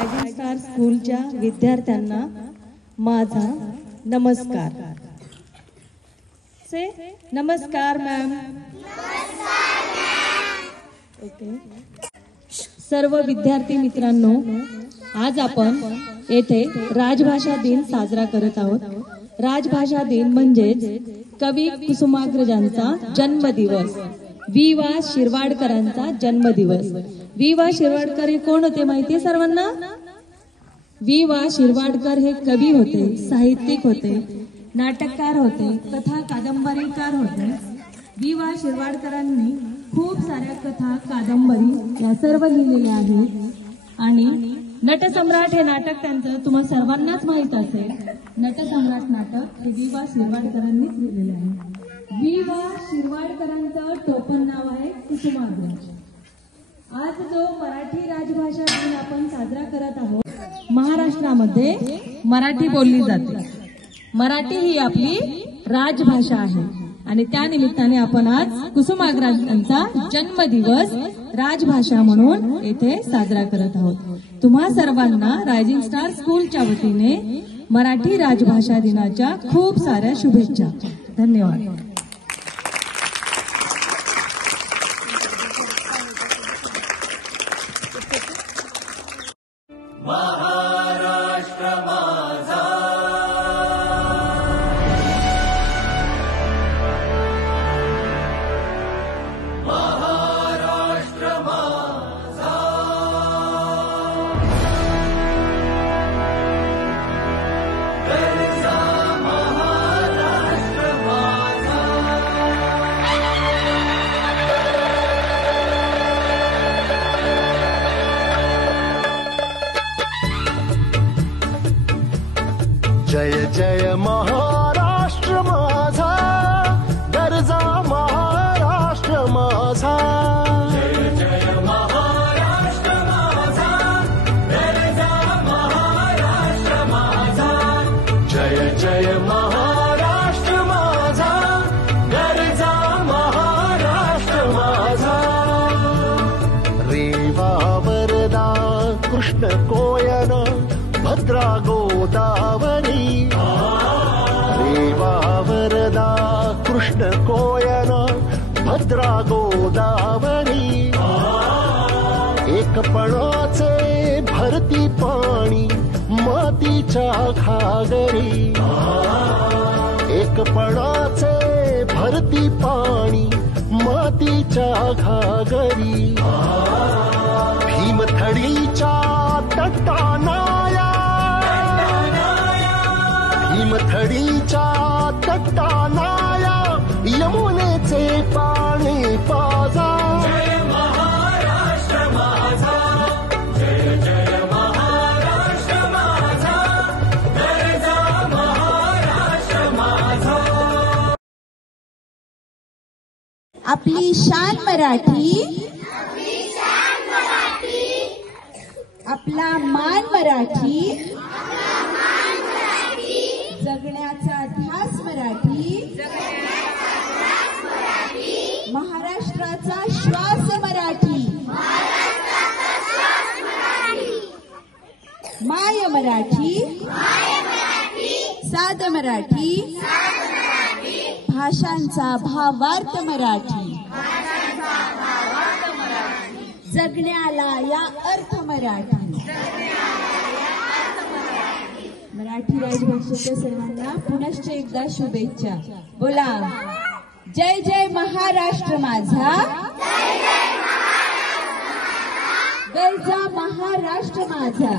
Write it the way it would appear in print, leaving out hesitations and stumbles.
Rising star स्कूलच्या विद्यार्थ्यांना माझा नमस्कार। से नमस्कार मॅम। ओके, सर्व विद्यार्थी मित्रांनो, आज आपण येथे राजभाषा दिन साजरा करत आहोत। राजभाषा दिन म्हणजेच कवी कुसुमाग्रजांचा जन्मदिवस, वि वा शिरवाडकरांचा जन्मदिवस। वि वा शिरवाडकर हे कोण होते माहिती आहे सर्वांना? वि वा शिरवाडकर हे कवी होते, साहित्यिक होते, नाटककार होते, कथा कादंबरीकार होते। वि वा शिरवाडकरांनी खूप साऱ्या कथा कादंबरी या सर्व लिहिलेल्या आहेत आणि नटसम्राट हे नाटक त्यांचं तुम्हा सर्वांनाच माहित असेल। नटसम्राट नाटक हे वि वा शिरवाडकरांनीच लिहिलेले आहे। वि वा शिरवाडकरांचं टोपण नाव आहे कुसुमाग्रज। आज जो मराठी राजभाषा दिन आपण साजरा करत आहोत, महाराष्ट्रामध्ये मराठी बोलली जाते। मराठी ही आपली राजभाषा आहे आणि त्या निमित्ताने आपण आज कुसुमाग्रजांचा जन्मदिवस राजभाषा म्हणून येथे साजरा करत आहोत। तुम्हा सर्वांना रायझिंग स्टार स्कूलच्या वतीने मराठी राजभाषा दिनाच्या खूप साऱ्या शुभेच्छा। धन्यवाद। महाराष्ट्र माझा, महाराष्ट्र माझा, गरजा महाराष्ट्र माझा। जय जय महाराष्ट्र माझा, गरजा महाराष्ट्र माझा। जय जय महाराष्ट्र माझा, गरजा महाराष्ट्र माझा। जय जय महाराष्ट्र माझा, गरजा महाराष्ट्र माझा। रेवा वरदा कृष्ण कोयना भद्रा गोदावरी, रेवा वरदा कृष्ण कोयना भद्रा गोदावरी। एकपणाचे भरती पाणी मातीच्या घागरी, एकपणाचे भरती पाणी मातीच्या घागरी। भीमथडीच्या तटानाया, भीमथडीच्या तटानाया यमुनेचे पाणी पाजा। जय महाराष्ट्र माझा, जय जय महाराष्ट्र माझा, गरजा महाराष्ट्र माझा। आपली शान मराठी, आपला मान मराठी, जगण्याचा ध्यास मराठी, महाराष्ट्राचा श्वास मराठी, माय मराठी, साध मराठी, भाषांचा भावार्थ मराठी, जगण्याला या अर्थ मराठी। मराठी राजभाषेच्या सर्वांना पुनश्च एकदा शुभेच्छा। बोला जय जय महाराष्ट्र माझा, गरजा महाराष्ट्र माझा।